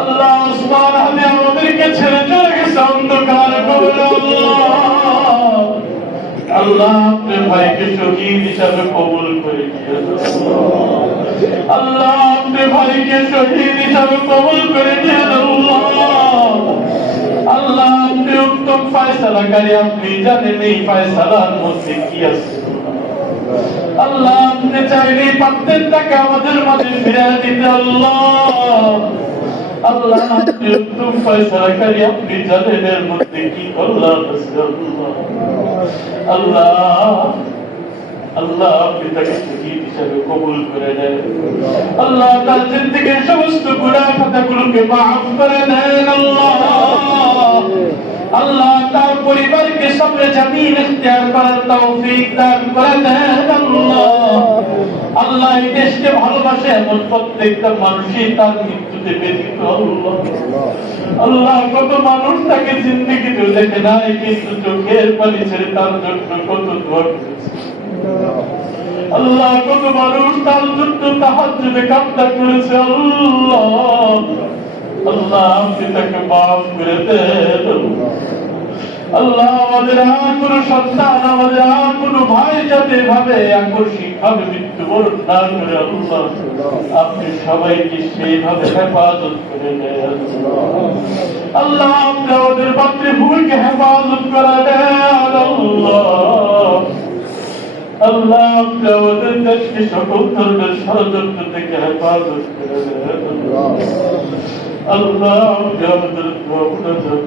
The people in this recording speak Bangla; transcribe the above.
আল্লাহ ওসমান হাদি আমাদেরকে ছেড়ে চলে গেছে অন্ধকার কবরে। আল্লাহ আপনার ভাইকে শহীদ হিসাবে কবুল করে নিয়েছেন। আল্লাহ আপনার ভাইকে শহীদ হিসাবে কবুল করে নিয়েছেন। আল্লাহ আপনি উত্তম ফয়সালাকারী, আপনি জানেন এই ফয়সালার মধ্যে কি আছে। আল্লাহ আপনি চাইলেই পারতেন তাকে আমাদের মাঝে ফিরিয়ে দিতে। আল্লাহ আপনি উত্তম ফয়সালাকারী, আপনি জানেন এর মধ্যে কি করলাম। আল্লাহ আল্লাহ আপনি তাকে শহীদ হিসাবে কবুল করে দেন। আল্লাহ তার জিন্দেগীর সমস্ত গুনাহ খাতাগুলোকে মাফ করে দেন। আল্লাহ তার পরিবারকে সবরে জামিল ইখতিয়ার করার তৌফিক দান করে দেন। আল্লাহ এই দেশকে ভালোবাসে এমন প্রত্যেকটা মানুষই তার মৃত্যুতে ব্যথিত। আল্লাহ কত মানুষ তাকে জিন্দেগিতে দেখে নাই, কিন্তু চোখের পানি ছেড়ে তার জন্য কত দোয়া করেছে। আল্লাহ কত মানুষ তার জন্য তাহাজ্জুদে কান্না করেছে। আল্লাহ আপনি তাকে মাফ করে দেন। আল্লাহ আমাদের আর কোন সন্তান, আমাদের আর কোন ভাই যাতে এভাবে আকস্মিক ভাবে মৃত্যুবরণ না করে, আল্লাহ আপনি সবাইকে সেইভাবে হেফাজত করে দেন। আল্লাহ আপনি আমাদের মাতৃভূমিকে হেফাজত করে দেন। আল্লাহ আপনি আমাদের দেশকে সকল ধরনের ষড়যন্ত্র থেকে হেফাজত করে দেন। আল্লাহ আপনি আমাদের কবুল করে দেন।